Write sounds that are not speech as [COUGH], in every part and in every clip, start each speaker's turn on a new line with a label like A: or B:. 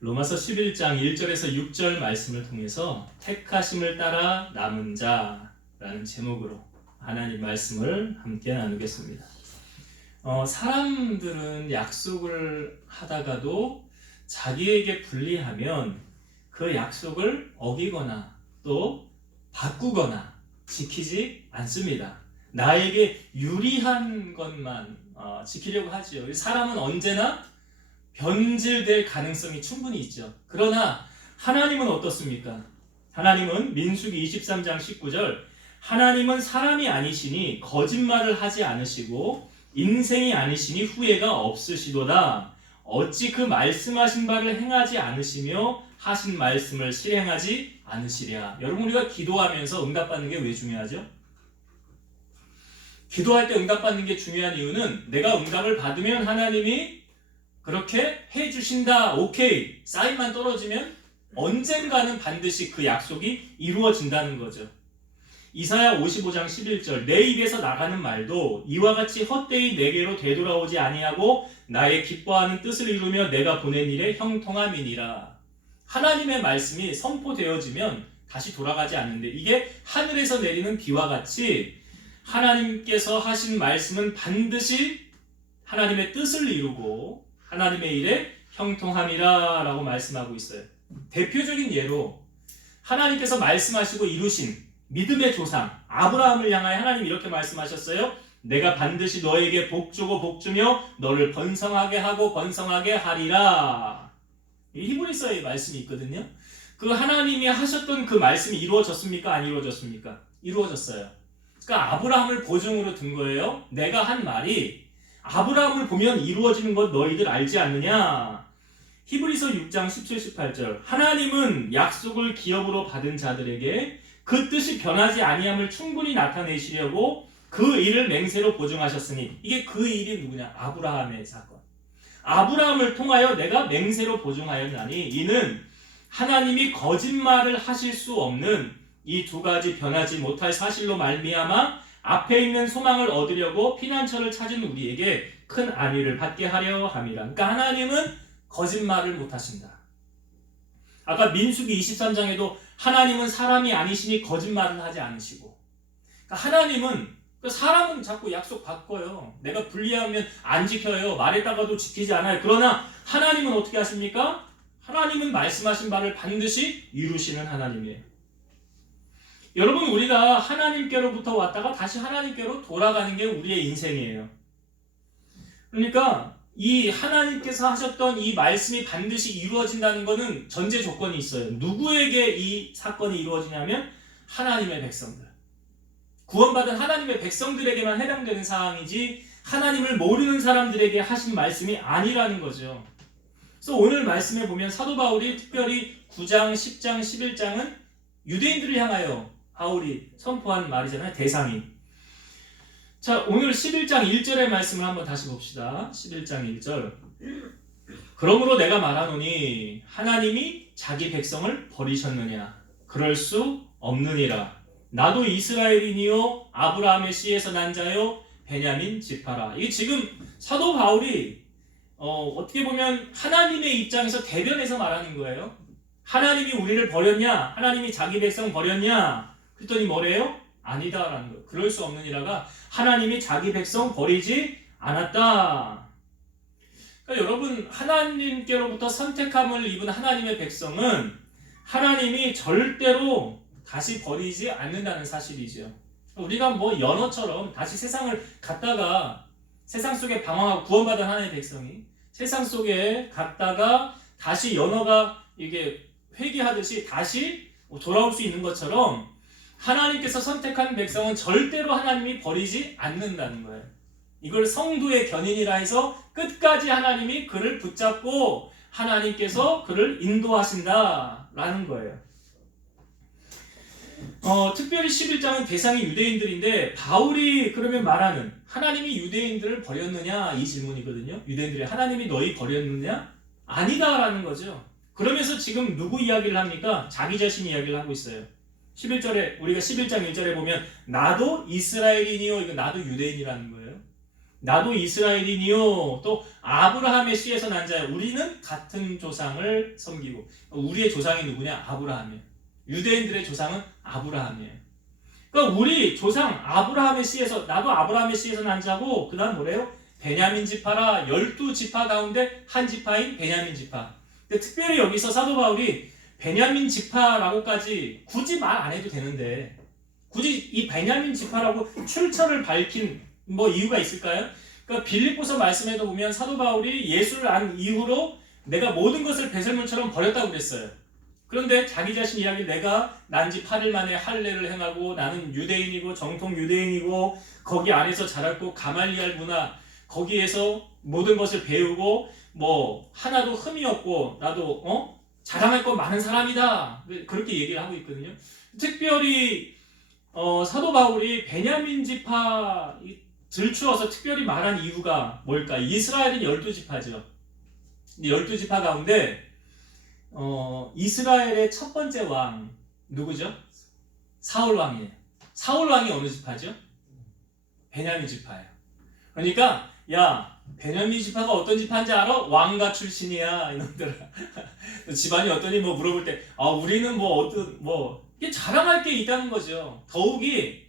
A: 로마서 11장 1절에서 6절 말씀을 통해서 택하심을 따라 남은 자라는 제목으로 하나님 말씀을 함께 나누겠습니다. 어, 사람들은 약속을 하다가도 자기에게 불리하면 그 약속을 어기거나 또 바꾸거나 지키지 않습니다. 나에게 유리한 것만 어, 지키려고 하지요. 사람은 언제나 변질될 가능성이 충분히 있죠. 그러나 하나님은 어떻습니까? 하나님은 민수기 23장 19절 하나님은 사람이 아니시니 거짓말을 하지 않으시고 인생이 아니시니 후회가 없으시도다. 어찌 그 말씀하신 바를 행하지 않으시며 하신 말씀을 실행하지 않으시랴. 여러분 우리가 기도하면서 응답받는 게 왜 중요하죠? 기도할 때 응답받는 게 중요한 이유는 내가 응답을 받으면 하나님이 그렇게 해 주신다. 오케이. 사인만 떨어지면 언젠가는 반드시 그 약속이 이루어진다는 거죠. 이사야 55장 11절 내 입에서 나가는 말도 이와 같이 헛되이 내게로 되돌아오지 아니하고 나의 기뻐하는 뜻을 이루며 내가 보낸 일에 형통함이니라. 하나님의 말씀이 선포되어지면 다시 돌아가지 않는데 이게 하늘에서 내리는 비와 같이 하나님께서 하신 말씀은 반드시 하나님의 뜻을 이루고 하나님의 일에 형통함이라 라고 말씀하고 있어요. 대표적인 예로 하나님께서 말씀하시고 이루신 믿음의 조상 아브라함을 향하여 하나님 이렇게 말씀하셨어요. 내가 반드시 너에게 복 주고 복 주며 너를 번성하게 하고 번성하게 하리라. 이 히브리서의 말씀이 있거든요. 그 하나님이 하셨던 그 말씀이 이루어졌습니까? 안 이루어졌습니까? 이루어졌어요. 그러니까 아브라함을 보증으로 둔 거예요. 내가 한 말이 아브라함을 보면 이루어지는 것 너희들 알지 않느냐? 히브리서 6장 17, 18절 하나님은 약속을 기업으로 받은 자들에게 그 뜻이 변하지 아니함을 충분히 나타내시려고 그 일을 맹세로 보증하셨으니 이게 그 일이 누구냐? 아브라함의 사건. 아브라함을 통하여 내가 맹세로 보증하였나니 이는 하나님이 거짓말을 하실 수 없는 이 두 가지 변하지 못할 사실로 말미암아 앞에 있는 소망을 얻으려고 피난처를 찾은 우리에게 큰 안위를 받게 하려 함이라. 그러니까 하나님은 거짓말을 못 하신다. 아까 민수기 23장에도 하나님은 사람이 아니시니 거짓말을 하지 않으시고 그러니까 하나님은 그 사람은 자꾸 약속 바꿔요. 내가 불리하면 안 지켜요. 말했다가도 지키지 않아요. 그러나 하나님은 어떻게 하십니까? 하나님은 말씀하신 바를 반드시 이루시는 하나님이에요. 여러분 우리가 하나님께로부터 왔다가 다시 하나님께로 돌아가는 게 우리의 인생이에요. 그러니까 이 하나님께서 하셨던 이 말씀이 반드시 이루어진다는 것은 전제 조건이 있어요. 누구에게 이 사건이 이루어지냐면 하나님의 백성들. 구원받은 하나님의 백성들에게만 해당되는 사항이지 하나님을 모르는 사람들에게 하신 말씀이 아니라는 거죠. 그래서 오늘 말씀에 보면 사도 바울이 특별히 9장, 10장, 11장은 유대인들을 향하여 바울이 선포한 말이잖아요. 대상이. 자, 오늘 11장 1절의 말씀을 한번 다시 봅시다. 11장 1절. 그러므로 내가 말하노니 하나님이 자기 백성을 버리셨느냐? 그럴 수 없느니라. 나도 이스라엘이니요 아브라함의 씨에서 난 자요 베냐민 지파라. 이게 지금 사도 바울이 어, 어떻게 보면 하나님의 입장에서 대변해서 말하는 거예요. 하나님이 우리를 버렸냐? 하나님이 자기 백성 버렸냐? 그랬더니 뭐래요? 아니다라는 거예요. 그럴 수 없느니라가 하나님이 자기 백성 버리지 않았다. 그러니까 여러분 하나님께로부터 선택함을 입은 하나님의 백성은 하나님이 절대로 다시 버리지 않는다는 사실이죠. 우리가 뭐 연어처럼 다시 세상을 갔다가 세상 속에 방황하고 구원받은 하나님의 백성이 세상 속에 갔다가 다시 연어가 이게 회귀하듯이 다시 돌아올 수 있는 것처럼 하나님께서 선택한 백성은 절대로 하나님이 버리지 않는다는 거예요. 이걸 성도의 견인이라 해서 끝까지 하나님이 그를 붙잡고 하나님께서 그를 인도하신다라는 거예요. 어, 특별히 11장은 대상이 유대인들인데 바울이 그러면 말하는 하나님이 유대인들을 버렸느냐 이 질문이거든요. 유대인들이 하나님이 너희 버렸느냐? 아니다라는 거죠. 그러면서 지금 누구 이야기를 합니까? 자기 자신 이야기를 하고 있어요. 11절에 우리가 11장 1절에 보면 나도 이스라엘인이요 이거 나도 유대인이라는 거예요. 나도 이스라엘이니요. 또 아브라함의 씨에서 난 자야. 우리는 같은 조상을 섬기고 우리의 조상이 누구냐? 아브라함이에요. 유대인들의 조상은 아브라함이에요. 그러니까 우리 조상 아브라함의 씨에서 나도 아브라함의 씨에서 난 자고 그다음 뭐래요? 베냐민 지파라 열두 지파 가운데 한 지파인 베냐민 지파. 근데 특별히 여기서 사도 바울이 베냐민 지파라고까지 굳이 말 안 해도 되는데 굳이 이 베냐민 지파라고 출처를 밝힌 뭐 이유가 있을까요? 그러니까 빌립보서 말씀에도 보면 사도 바울이 예수를 안 이후로 내가 모든 것을 배설물처럼 버렸다고 그랬어요. 그런데 자기 자신 이야기 내가 난 지 8일 만에 할례를 행하고 나는 유대인이고 정통 유대인이고 거기 안에서 자랐고 가말리알 문화 거기에서 모든 것을 배우고 뭐 하나도 흠이 없고 나도 어 자랑할 것 많은 사람이다 그렇게 얘기를 하고 있거든요. 특별히 어, 사도 바울이 베냐민 지파 이- 들추어서 특별히 말한 이유가 뭘까? 이스라엘은 열두 지파죠. 이 열두 지파 가운데 어, 이스라엘의 첫 번째 왕 누구죠? 사울 왕이에요. 사울 왕이 어느 지파죠? 베냐민 지파예요. 그러니까 야 베냐민 지파가 어떤 지파인지 알아? 왕가 출신이야 이놈들아. [LAUGHS] 집안이 어떠니 뭐 물어볼 때 아 우리는 뭐 어떤 뭐 자랑할 게 있다는 거죠. 더욱이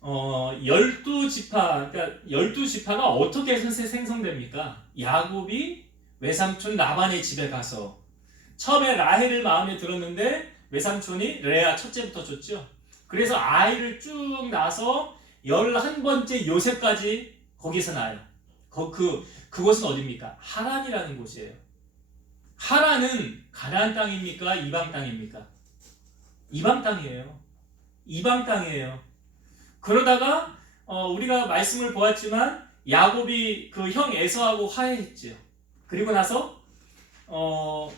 A: 어 열두 지파 그러니까 열두 지파가 어떻게 생- 생성됩니까? 야곱이 외삼촌 라반의 집에 가서 처음에 라헬을 마음에 들었는데 외삼촌이 레아 첫째부터 줬죠. 그래서 아이를 쭉 낳아서 열한 번째 요셉까지 거기서 나요. 거, 그 그곳은 어디입니까? 하란이라는 곳이에요. 하란은 가나안 땅입니까? 이방 땅입니까? 이방 땅이에요. 이방 땅이에요. 그러다가 어, 우리가 말씀을 보았지만 야곱이 그 형 에서하고 화해했죠. 그리고 나서 어,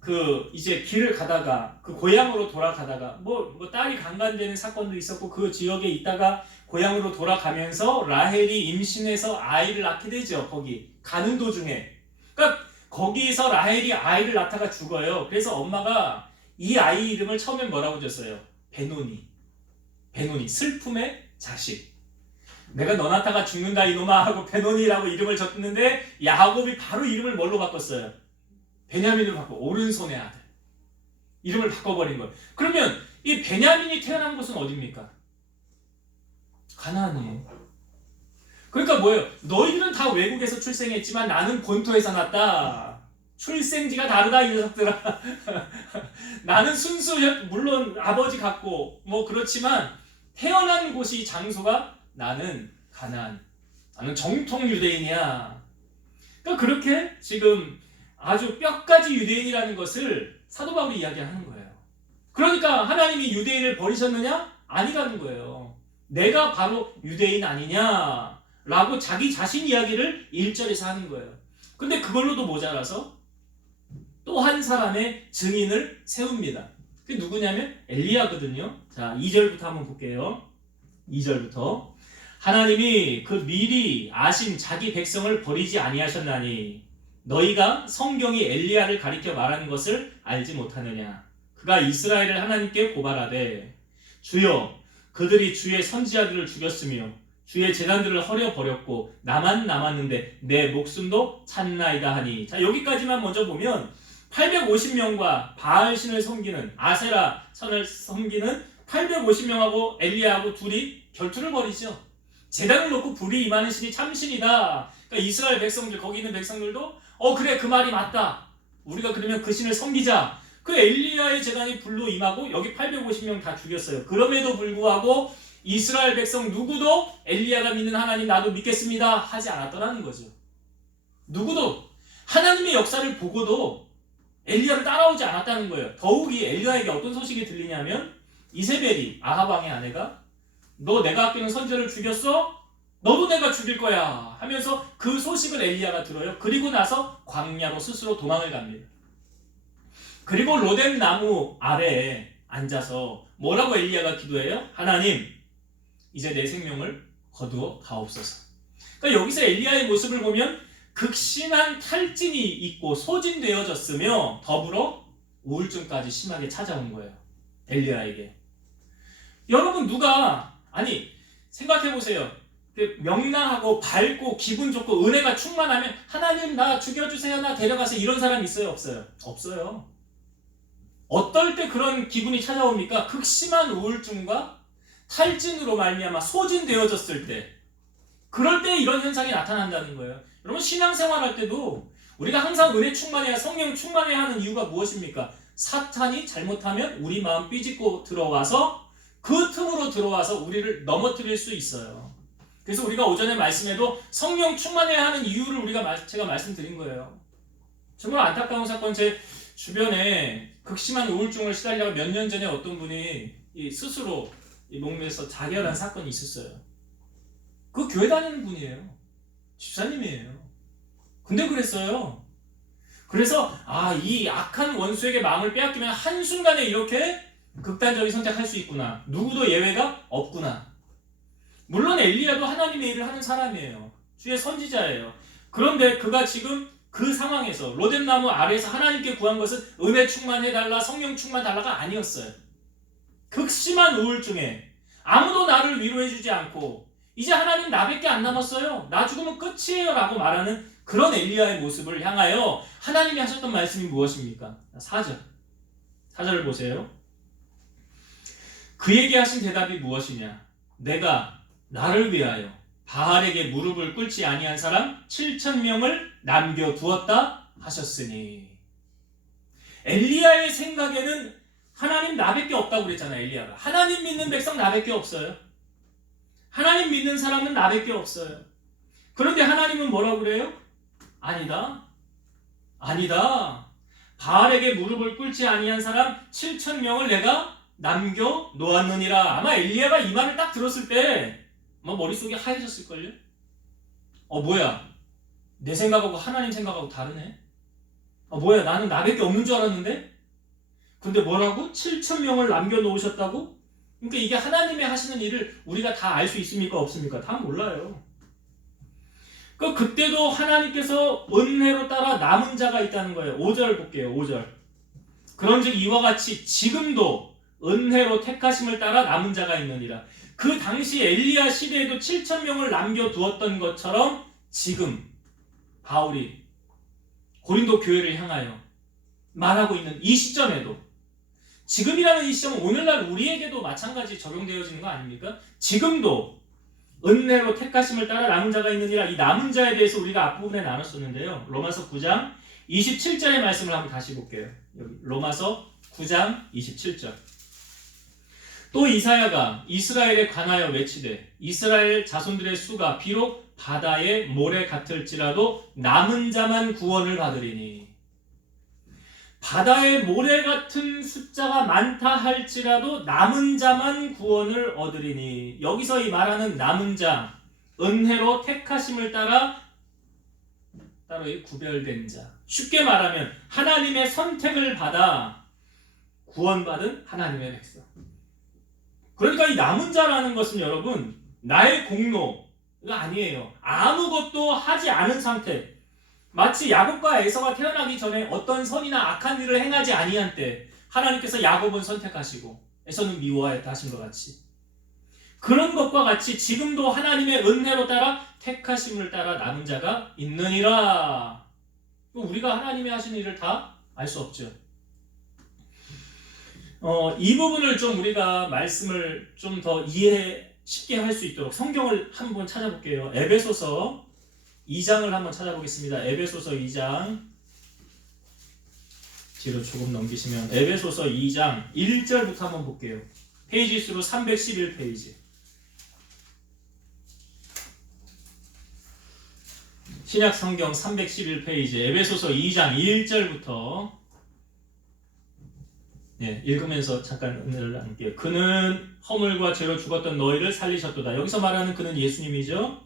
A: 그 이제 길을 가다가 그 고향으로 돌아가다가 뭐, 뭐 딸이 강간되는 사건도 있었고 그 지역에 있다가 고향으로 돌아가면서 라헬이 임신해서 아이를 낳게 되죠. 거기 가는 도중에. 그러니까 거기서 라헬이 아이를 낳다가 죽어요. 그래서 엄마가 이 아이 이름을 처음엔 뭐라고 줬어요? 베노니. 베노니. 슬픔의 자식. 내가 너 낳다가 죽는다 이놈아 하고 베노니라고 이름을 줬는데 야곱이 바로 이름을 뭘로 바꿨어요? 베냐민으로 바꿔 오른손의 아들. 이름을 바꿔버린 거예요. 그러면 이 베냐민이 태어난 곳은 어디입니까? 가나안이에요. 그러니까 뭐예요? 너희들은 다 외국에서 출생했지만 나는 본토에서 났다. 출생지가 다르다 이 녀석들아. [LAUGHS] 나는 순수 물론 아버지 같고 뭐 그렇지만 태어난 곳이 장소가 나는 가나안. 나는 정통 유대인이야. 그러니까 그렇게 지금 아주 뼈까지 유대인이라는 것을 사도 바울이 이야기하는 거예요. 그러니까 하나님이 유대인을 버리셨느냐? 아니라는 거예요. 내가 바로 유대인 아니냐? 라고 자기 자신 이야기를 1절에서 하는 거예요. 근데 그걸로도 모자라서 또 한 사람의 증인을 세웁니다. 그게 누구냐면 엘리야거든요. 자, 2절부터 한번 볼게요. 2절부터. 하나님이 그 미리 아신 자기 백성을 버리지 아니하셨나니 너희가 성경이 엘리야를 가리켜 말하는 것을 알지 못하느냐 그가 이스라엘을 하나님께 고발하되 주여 그들이 주의 선지자들을 죽였으며 주의 재단들을 허려 버렸고 나만 남았는데 내 목숨도 찾나이다 하니 자 여기까지만 먼저 보면 850명과 바알신을 섬기는 아세라 선을 섬기는 850명하고 엘리야하고 둘이 결투를 벌이죠. 재단을 놓고 불이 임하는 신이 참신이다. 그러니까 이스라엘 백성들 거기 있는 백성들도 어 그래 그 말이 맞다. 우리가 그러면 그 신을 섬기자. 그 엘리야의 재단이 불로 임하고 여기 850명 다 죽였어요. 그럼에도 불구하고 이스라엘 백성 누구도 엘리야가 믿는 하나님 나도 믿겠습니다 하지 않았더라는 거죠. 누구도 하나님의 역사를 보고도 엘리야를 따라오지 않았다는 거예요. 더욱이 엘리야에게 어떤 소식이 들리냐면 이세벨이 아합 왕의 아내가 너 내가 아끼는 선지자를 죽였어? 너도 내가 죽일 거야 하면서 그 소식을 엘리야가 들어요. 그리고 나서 광야로 스스로 도망을 갑니다. 그리고 로뎀 나무 아래에 앉아서 뭐라고 엘리야가 기도해요? 하나님 이제 내 생명을 거두어 가옵소서. 그러니까 여기서 엘리야의 모습을 보면 극심한 탈진이 있고 소진되어졌으며 더불어 우울증까지 심하게 찾아온 거예요. 엘리야에게. 여러분 누가 아니 생각해 보세요. 명랑하고 밝고 기분 좋고 은혜가 충만하면 하나님 나 죽여주세요 나 데려가서 이런 사람 있어요 없어요 없어요 어떨 때 그런 기분이 찾아옵니까 극심한 우울증과 탈진으로 말미암아 소진되어졌을 때 그럴 때 이런 현상이 나타난다는 거예요 여러분 신앙생활 할 때도 우리가 항상 은혜 충만해야 성령 충만해야 하는 이유가 무엇입니까 사탄이 잘못하면 우리 마음 삐짓고 들어와서 그 틈으로 들어와서 우리를 넘어뜨릴 수 있어요. 그래서 우리가 오전에 말씀에도 성령 충만해야 하는 이유를 우리가 말- 제가 말씀드린 거예요. 정말 안타까운 사건 제 주변에 극심한 우울증을 시달리다가 몇년 전에 어떤 분이 이 스스로 이 몸에서 자결한 사건이 있었어요. 그 교회 다니는 분이에요. 집사님이에요. 근데 그랬어요. 그래서 아 이 악한 원수에게 마음을 빼앗기면 한순간에 이렇게 극단적인 선택할 수 있구나. 누구도 예외가 없구나. 물론 엘리야도 하나님의 일을 하는 사람이에요. 주의 선지자예요. 그런데 그가 지금 그 상황에서 로뎀나무 아래에서 하나님께 구한 것은 은혜 충만해달라, 성령 충만달라가 아니었어요. 극심한 우울증에 아무도 나를 위로해주지 않고 이제 하나님 나밖에 안 남았어요. 나 죽으면 끝이에요. 라고 말하는 그런 엘리야의 모습을 향하여 하나님이 하셨던 말씀이 무엇입니까? 4절. 4절을 보세요. 그에게 하신 대답이 무엇이냐? 내가 나를 위하여 바알에게 무릎을 꿇지 아니한 사람 7천 명을 남겨 두었다 하셨으니 엘리야의 생각에는 하나님 나밖에 없다고 그랬잖아요 엘리야가 하나님 믿는 백성 나밖에 없어요 하나님 믿는 사람은 나밖에 없어요 그런데 하나님은 뭐라고 그래요? 아니다 아니다 바알에게 무릎을 꿇지 아니한 사람 7천 명을 내가 남겨 놓았느니라. 아마 엘리야가 이 말을 딱 들었을 때, 뭐 머릿속이 하얘졌을 걸요? 어, 뭐야. 내 생각하고 하나님 생각하고 다르네? 어, 뭐야. 나는 나밖에 없는 줄 알았는데? 근데 뭐라고? 7천 명을 남겨 놓으셨다고? 그러니까 이게 하나님의 하시는 일을 우리가 다 알 수 있습니까? 없습니까? 다 몰라요. 그 그때도 하나님께서 은혜로 따라 남은 자가 있다는 거예요. 5절 볼게요. 5절. 그런즉 이와 같이 지금도 은혜로 택하심을 따라 남은 자가 있느니라. 그 당시 엘리야 시대에도 7천 명을 남겨 두었던 것처럼 지금 바울이 고린도 교회를 향하여 말하고 있는 이 시점에도 지금이라는 이 시점은 오늘날 우리에게도 마찬가지 적용되어지는 거 아닙니까? 지금도 은혜로 택하심을 따라 남은 자가 있느니라 이 남은 자에 대해서 우리가 앞부분에 나눴었는데요. 로마서 9장 27절의 말씀을 한번 다시 볼게요. 로마서 9장 27절. 또 이사야가 이스라엘에 관하여 외치되 이스라엘 자손들의 수가 비록 바다의 모래 같을지라도 남은 자만 구원을 받으리니 바다의 모래 같은 숫자가 많다 할지라도 남은 자만 구원을 얻으리니 여기서 이 말하는 남은 자 은혜로 택하심을 따라 따로 이 구별된 자 쉽게 말하면 하나님의 선택을 받아 구원받은 하나님의 백성 그러니까 이 남은 자라는 것은 여러분 나의 공로가 아니에요. 아무것도 하지 않은 상태. 마치 야곱과 에서가 태어나기 전에 어떤 선이나 악한 일을 행하지 아니한 때 하나님께서 야곱은 선택하시고 에서는 미워하였다 하신 것 같이 그런 것과 같이 지금도 하나님의 은혜로 따라 택하심을 따라 남은 자가 있느니라. 우리가 하나님이 하시는 일을 다 알 수 없죠. 어, 이 부분을 좀 우리가 말씀을 좀 더 이해 쉽게 할 수 있도록 성경을 한번 찾아볼게요. 에베소서 2장을 한번 찾아보겠습니다. 에베소서 2장 뒤로 조금 넘기시면 에베소서 2장 1절부터 한번 볼게요. 페이지 수로 311페이지. 신약 성경 311페이지 에베소서 2장 1절부터 예, 읽으면서 잠깐 은혜를 나눌게요. 그는 허물과 죄로 죽었던 너희를 살리셨도다. 여기서 말하는 그는 예수님이죠.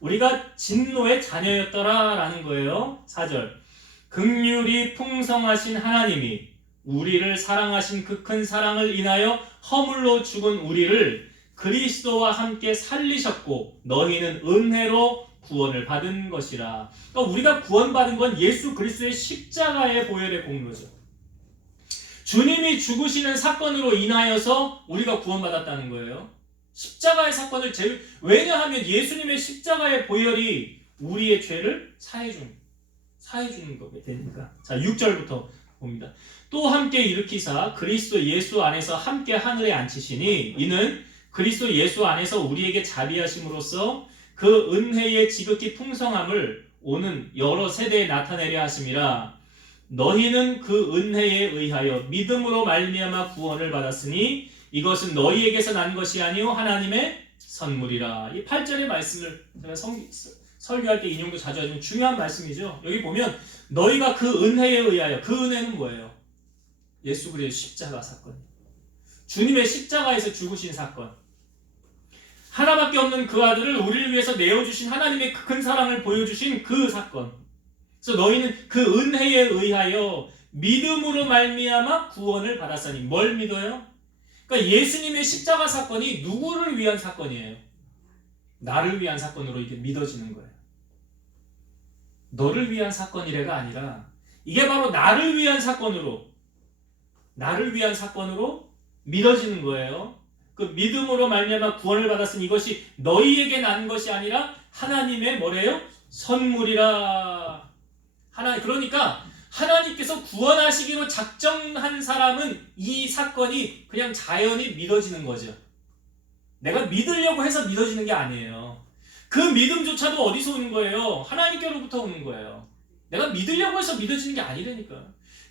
A: 우리가 진노의 자녀였더라라는 거예요. 4절. 극률이 풍성하신 하나님이 우리를 사랑하신 그 큰 사랑을 인하여 허물로 죽은 우리를 그리스도와 함께 살리셨고 너희는 은혜로 구원을 받은 것이라. 그러니까 우리가 구원받은 건 예수 그리스도의 십자가의 보혈의 공로죠. 주님이 죽으시는 사건으로 인하여서 우리가 구원받았다는 거예요. 십자가의 사건을 제 왜냐하면 예수님의 십자가의 보혈이 우리의 죄를 사해 준 사해 주는 거게 되니까. 자, 6절부터 봅니다. 또 함께 일으키사 그리스도 예수 안에서 함께 하늘에 앉히시니 이는 그리스도 예수 안에서 우리에게 자비하심으로써 그 은혜의 지극히 풍성함을 오는 여러 세대에 나타내려 하심이라 너희는 그 은혜에 의하여 믿음으로 말미암아 구원을 받았으니 이것은 너희에게서 난 것이 아니요 하나님의 선물이라. 이 8절의 말씀을 제가 성, 설교할 때 인용도 자주 하지만 중요한 말씀이죠. 여기 보면 너희가 그 은혜에 의하여 그 은혜는 뭐예요? 예수 그리스도의 십자가 사건. 주님의 십자가에서 죽으신 사건. 하나밖에 없는 그 아들을 우리를 위해서 내어주신 하나님의 그큰 사랑을 보여주신 그 사건. 그래서 너희는 그 은혜에 의하여 믿음으로 말미암아 구원을 받았으니 뭘 믿어요? 그러니까 예수님의 십자가 사건이 누구를 위한 사건이에요? 나를 위한 사건으로 이게 믿어지는 거예요. 너를 위한 사건이래가 아니라 이게 바로 나를 위한 사건으로 나를 위한 사건으로 믿어지는 거예요. 그 믿음으로 말미암아 구원을 받았으니 이것이 너희에게 난 것이 아니라 하나님의 뭐래요? 선물이라. 하나 그러니까 하나님께서 구원하시기로 작정한 사람은 이 사건이 그냥 자연히 믿어지는 거죠. 내가 믿으려고 해서 믿어지는 게 아니에요. 그 믿음조차도 어디서 오는 거예요? 하나님께로부터 오는 거예요. 내가 믿으려고 해서 믿어지는 게 아니라니까.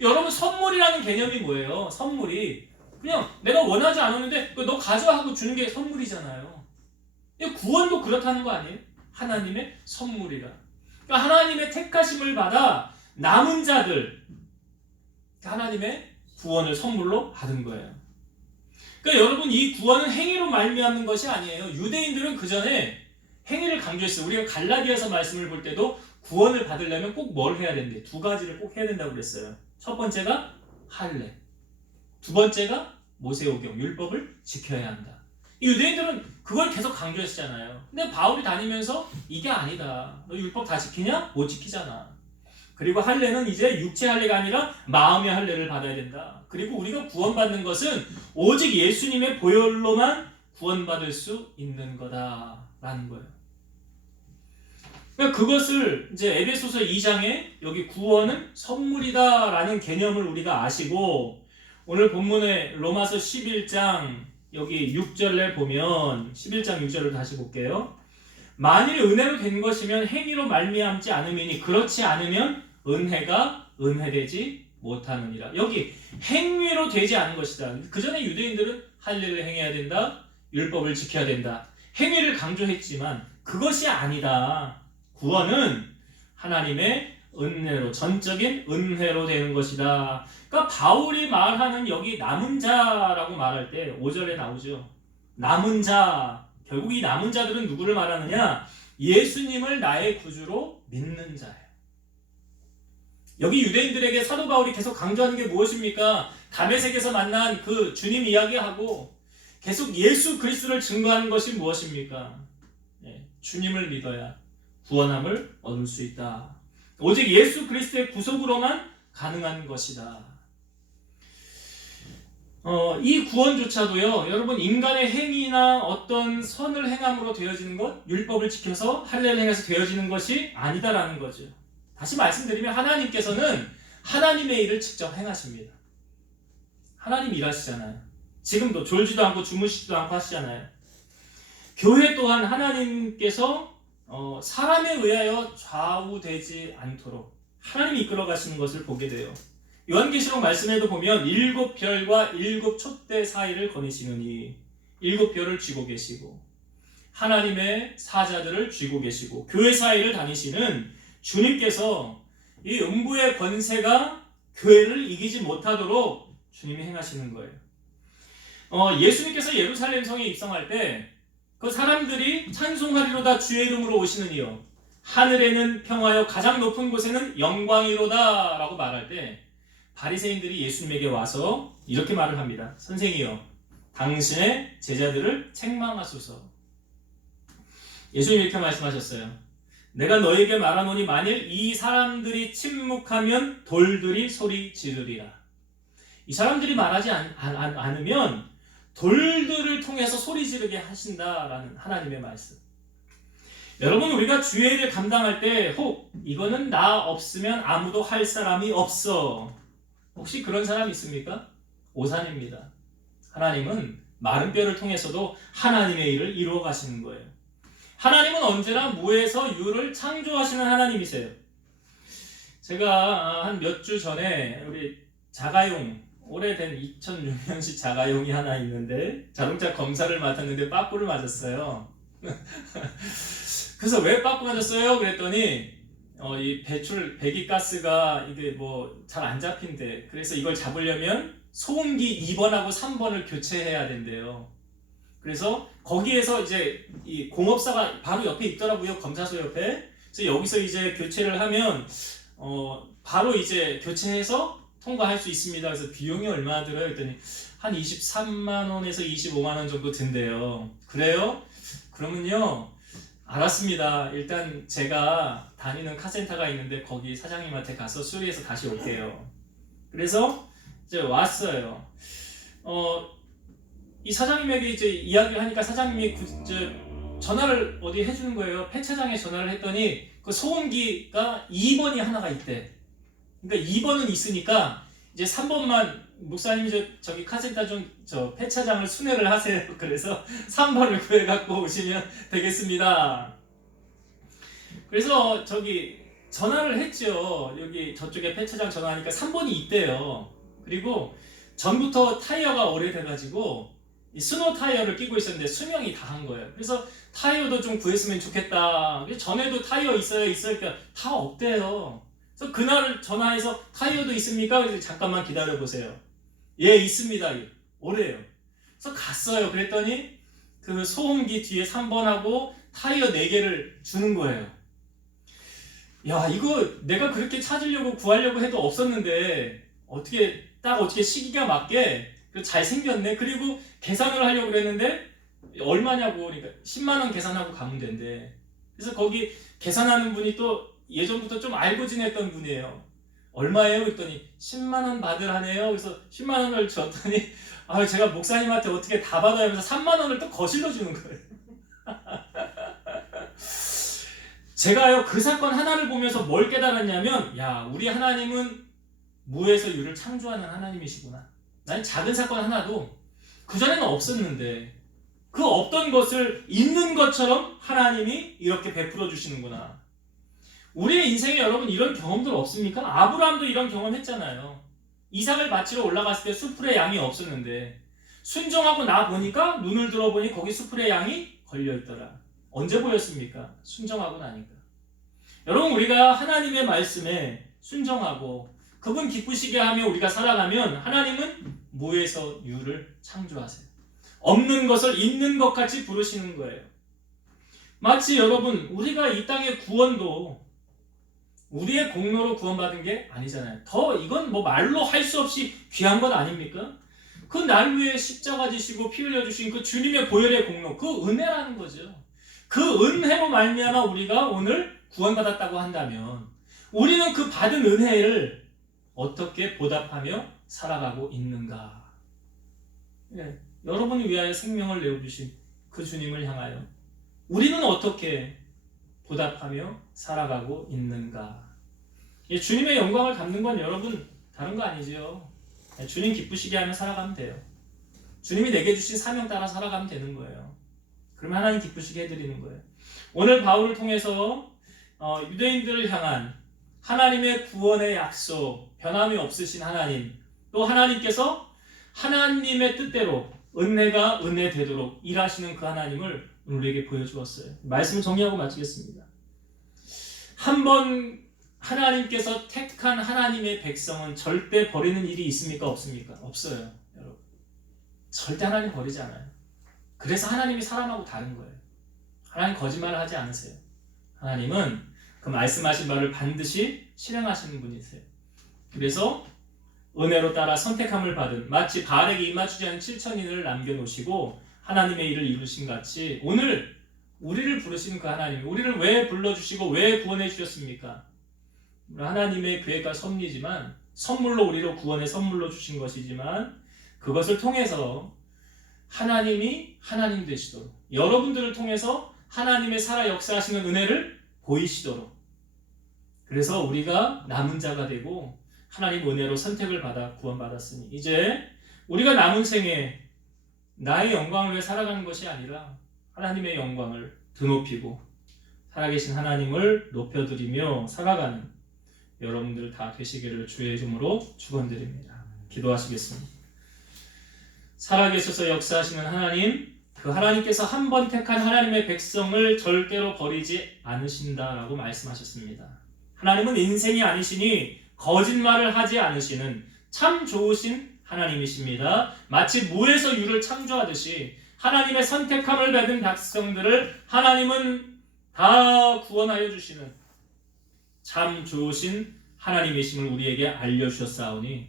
A: 여러분 선물이라는 개념이 뭐예요? 선물이 그냥 내가 원하지 않았는데 너 가져와 하고 주는 게 선물이잖아요. 구원도 그렇다는 거 아니에요? 하나님의 선물이라. 그러니까 하나님의 택하심을 받아 남은 자들 하나님의 구원을 선물로 받은 거예요. 그러니까 여러분 이 구원은 행위로 말미암는 것이 아니에요. 유대인들은 그 전에 행위를 강조했어요. 우리가 갈라디아서 말씀을 볼 때도 구원을 받으려면 꼭 뭘 해야 된대? 두 가지를 꼭 해야 된다고 그랬어요. 첫 번째가 할례. 두 번째가 모세오경 율법을 지켜야 한다. 이 유대인들은 그걸 계속 강조했잖아요. 근데 바울이 다니면서 이게 아니다. 너 율법 다 지키냐? 못 지키잖아. 그리고 할례는 이제 육체 할례가 아니라 마음의 할례를 받아야 된다. 그리고 우리가 구원받는 것은 오직 예수님의 보혈로만 구원받을 수 있는 거다라는 거예요. 그러니까 그것을 이제 에베소서 2장에 여기 구원은 선물이다라는 개념을 우리가 아시고 오늘 본문의 로마서 11장 여기 6절에 보면 11장 6절을 다시 볼게요. 만일 은혜로 된 것이면 행위로 말미암지 않음이니 그렇지 않으면 은혜가 은혜되지 못하느니라. 여기 행위로 되지 않은 것이다. 그 전에 유대인들은 할례를 행해야 된다. 율법을 지켜야 된다. 행위를 강조했지만 그것이 아니다. 구원은 하나님의 은혜로 전적인 은혜로 되는 것이다. 그러니까 바울이 말하는 여기 남은 자라고 말할 때 5절에 나오죠. 남은 자. 결국 이 남은 자들은 누구를 말하느냐? 예수님을 나의 구주로 믿는 자예요. 여기 유대인들에게 사도 바울이 계속 강조하는 게 무엇입니까? 담에색에서 만난 그 주님 이야기하고 계속 예수 그리스도를 증거하는 것이 무엇입니까? 네, 주님을 믿어야 구원함을 얻을 수 있다. 오직 예수 그리스도의 구속으로만 가능한 것이다. 어, 이 구원조차도요, 여러분 인간의 행위나 어떤 선을 행함으로 되어지는 것, 율법을 지켜서 할례를 행해서 되어지는 것이 아니다라는 거죠. 다시 말씀드리면 하나님께서는 하나님의 일을 직접 행하십니다. 하나님 일하시잖아요. 지금도 졸지도 않고 주무시지도 않고 하시잖아요. 교회 또한 하나님께서 어, 사람에 의하여 좌우되지 않도록 하나님이 이끌어 가시는 것을 보게 돼요. 요한계시록 말씀에도 보면 일곱 별과 일곱 촛대 사이를 거니시느니 일곱 별을 쥐고 계시고 하나님의 사자들을 쥐고 계시고 교회 사이를 다니시는 주님께서 이 음부의 권세가 교회를 이기지 못하도록 주님이 행하시는 거예요. 어, 예수님께서 예루살렘 성에 입성할 때, 그그 사람들이 찬송하리로다 주의 이름으로 오시는 이여 하늘에는 평화여 가장 높은 곳에는 영광이로다라고 말할 때 바리새인들이 예수님에게 와서 이렇게 말을 합니다. 선생이여 당신의 제자들을 책망하소서. 예수님 이렇게 말씀하셨어요. 내가 너에게 말하노니 만일 이 사람들이 침묵하면 돌들이 소리 지르리라. 이 사람들이 말하지 않, 않, 않- 않으면 돌들을 통해서 소리 지르게 하신다라는 하나님의 말씀. 여러분 우리가 주의 일을 감당할 때 혹 이거는 나 없으면 아무도 할 사람이 없어. 혹시 그런 사람 있습니까? 오산입니다. 하나님은 마른 뼈를 통해서도 하나님의 일을 이루어 가시는 거예요. 하나님은 언제나 무에서 유를 창조하시는 하나님이세요. 제가 한 몇 주 전에 우리 자가용 오래된 2006년식 자가용이 하나 있는데 자동차 검사를 맡았는데 빠꾸를 맞았어요. [LAUGHS] 그래서 왜 빠꾸 맞았어요? 그랬더니 어, 이 배출 배기가스가 이게 뭐 잘 안 잡힌대. 그래서 이걸 잡으려면 소음기 2번하고 3번을 교체해야 된대요. 그래서 거기에서 이제 이 공업사가 바로 옆에 있더라고요. 검사소 옆에. 그래서 여기서 이제 교체를 하면 어, 바로 이제 교체해서 통과할 수 있습니다. 그래서 비용이 얼마나 들어요? 했더니 한 23만 원에서 25만 원 정도 든대요. 그래요? 그러면요. 알았습니다. 일단 제가 다니는 카센터가 있는데 거기 사장님한테 가서 수리해서 다시 올게요. 그래서 이제 왔어요. 어, 이 사장님에게 이제 이야기를 하니까 사장님이 그, 이제 전화를 어디 해주는 거예요. 폐차장에 전화를 했더니 그 소음기가 2번이 하나가 있대. 그러니까 2번은 있으니까 이제 3번만 목사님 저 저기 카센터 좀저 폐차장을 순회를 하세요. [LAUGHS] 그래서 3번을 구해 갖고 오시면 되겠습니다. 그래서 저기 전화를 했죠. 여기 저쪽에 폐차장 전화하니까 3번이 있대요. 그리고 전부터 타이어가 오래돼가지고 이 스노 타이어를 끼고 있었는데 수명이 다 한 거예요. 그래서 타이어도 좀 구했으면 좋겠다. 전에도 타이어 있어요. 그러니까 다 없대요. 그래서 그날 전화해서 타이어도 있습니까? 그래서 잠깐만 기다려 보세요. 예, 있습니다. 오래요. 그래서 갔어요. 그랬더니 그 소음기 뒤에 3번하고 타이어 4개를 주는 거예요. 야, 이거 내가 그렇게 찾으려고 구하려고 해도 없었는데 어떻게 딱 어떻게 시기가 맞게 잘 생겼네. 그리고 계산을 하려고 그랬는데 얼마냐고 그러니까 10만 원 계산하고 가면 된대. 그래서 거기 계산하는 분이 또 예전부터 좀 알고 지냈던 분이에요. 얼마예요? 그랬더니 10만 원 받으라네요. 그래서 10만 원을 줬더니 [LAUGHS] 아 제가 목사님한테 어떻게 다 받아요? 하면서 3만 원을 또 거실러 주는 거예요. [LAUGHS] 제가요 그 사건 하나를 보면서 뭘 깨달았냐면 야 우리 하나님은 무에서 유를 창조하는 하나님이시구나. 난 작은 사건 하나도 그 전에는 없었는데 그 없던 것을 있는 것처럼 하나님이 이렇게 베풀어 주시는구나. 우리의 인생에 여러분 이런 경험들 없습니까? 아브라함도 이런 경험했잖아요. 이삭을 바치러 올라갔을 때 수풀에 양이 없었는데 순종하고 나 보니까 눈을 들어보니 거기 수풀에 양이 걸려 있더라. 언제 보였습니까? 순종하고 나니까. 여러분 우리가 하나님의 말씀에 순종하고 그분 기쁘시게 하며 우리가 살아가면 하나님은 무에서 유를 창조하세요. 없는 것을 있는 것 같이 부르시는 거예요. 마치 여러분 우리가 이 땅의 구원도 우리의 공로로 구원받은 게 아니잖아요. 더 이건 뭐 말로 할 수 없이 귀한 것 아닙니까? 그 날 위해 십자가 지시고 피 흘려 주신 그 주님의 보혈의 공로, 그 은혜라는 거죠. 그 은혜로 말미암아 우리가 오늘 구원받았다고 한다면 우리는 그 받은 은혜를 어떻게 보답하며 살아가고 있는가? 예, 여러분을 위하여 생명을 내어주신 그 주님을 향하여 우리는 어떻게 보답하며 살아가고 있는가? 예, 주님의 영광을 담는 건 여러분 다른 거 아니죠. 예, 주님 기쁘시게 하며 살아가면 돼요. 주님이 내게 주신 사명 따라 살아가면 되는 거예요. 그러면 하나님 기쁘시게 해드리는 거예요. 오늘 바울을 통해서 어, 유대인들을 향한 하나님의 구원의 약속, 변함이 없으신 하나님, 또 하나님께서 하나님의 뜻대로 은혜가 은혜 되도록 일하시는 그 하나님을 우리에게 보여주었어요. 말씀 정리하고 마치겠습니다. 한번 하나님께서 택한 하나님의 백성은 절대 버리는 일이 있습니까? 없습니까? 없어요. 여러분. 절대 하나님 버리지 않아요. 그래서 하나님이 사람하고 다른 거예요. 하나님 거짓말을 하지 않으세요. 하나님은 그 말씀하신 바를 반드시 실행하시는 분이세요. 그래서 은혜로 따라 선택함을 받은 마치 바알에게 입맞추지 않은 7천인을 남겨놓으시고 하나님의 일을 이루신 같이 오늘 우리를 부르신 그 하나님, 우리를 왜 불러주시고 왜 구원해 주셨습니까? 하나님의 계획과 섭리지만 선물로 우리로 구원의 선물로 주신 것이지만 그것을 통해서 하나님이 하나님 되시도록 여러분들을 통해서 하나님의 살아 역사하시는 은혜를 보이시도록 그래서 우리가 남은 자가 되고 하나님 은혜로 선택을 받아 구원받았으니 이제 우리가 남은 생에 나의 영광을 위해 살아가는 것이 아니라 하나님의 영광을 드높이고 살아계신 하나님을 높여드리며 살아가는 여러분들 다 되시기를 주의 이름으로 축원드립니다. 기도하시겠습니다. 살아계셔서 역사하시는 하나님, 그 하나님께서 한 번 택한 하나님의 백성을 절대로 버리지 않으신다라고 말씀하셨습니다. 하나님은 인생이 아니시니 거짓말을 하지 않으시는 참 좋으신 하나님이십니다. 마치 무에서 유를 창조하듯이 하나님의 선택함을 받은 백성들을 하나님은 다 구원하여 주시는 참 좋으신 하나님이심을 우리에게 알려주셨사오니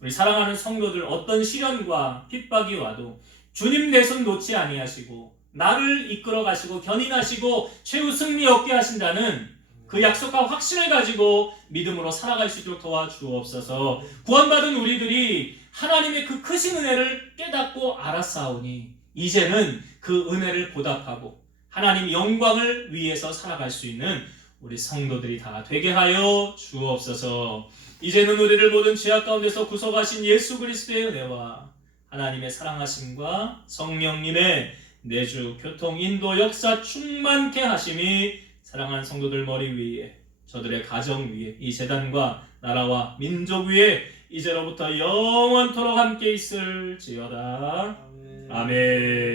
A: 우리 사랑하는 성도들 어떤 시련과 핍박이 와도 주님 내 손 놓지 아니하시고 나를 이끌어 가시고 견인하시고 최후 승리 얻게 하신다는 그 약속과 확신을 가지고 믿음으로 살아갈 수 있도록 도와주옵소서. 구원받은 우리들이 하나님의 그 크신 은혜를 깨닫고 알았사오니 이제는 그 은혜를 보답하고 하나님 영광을 위해서 살아갈 수 있는 우리 성도들이 다 되게 하여 주옵소서. 이제는 우리를 모든 죄악 가운데서 구속하신 예수 그리스도의 은혜와 하나님의 사랑하심과 성령님의 내주 교통 인도 역사 충만케 하심이 사랑하는 성도들 머리 위에 저들의 가정 위에 이 재단과 나라와 민족 위에 이제로부터 영원토록 함께 있을지어다. 아멘.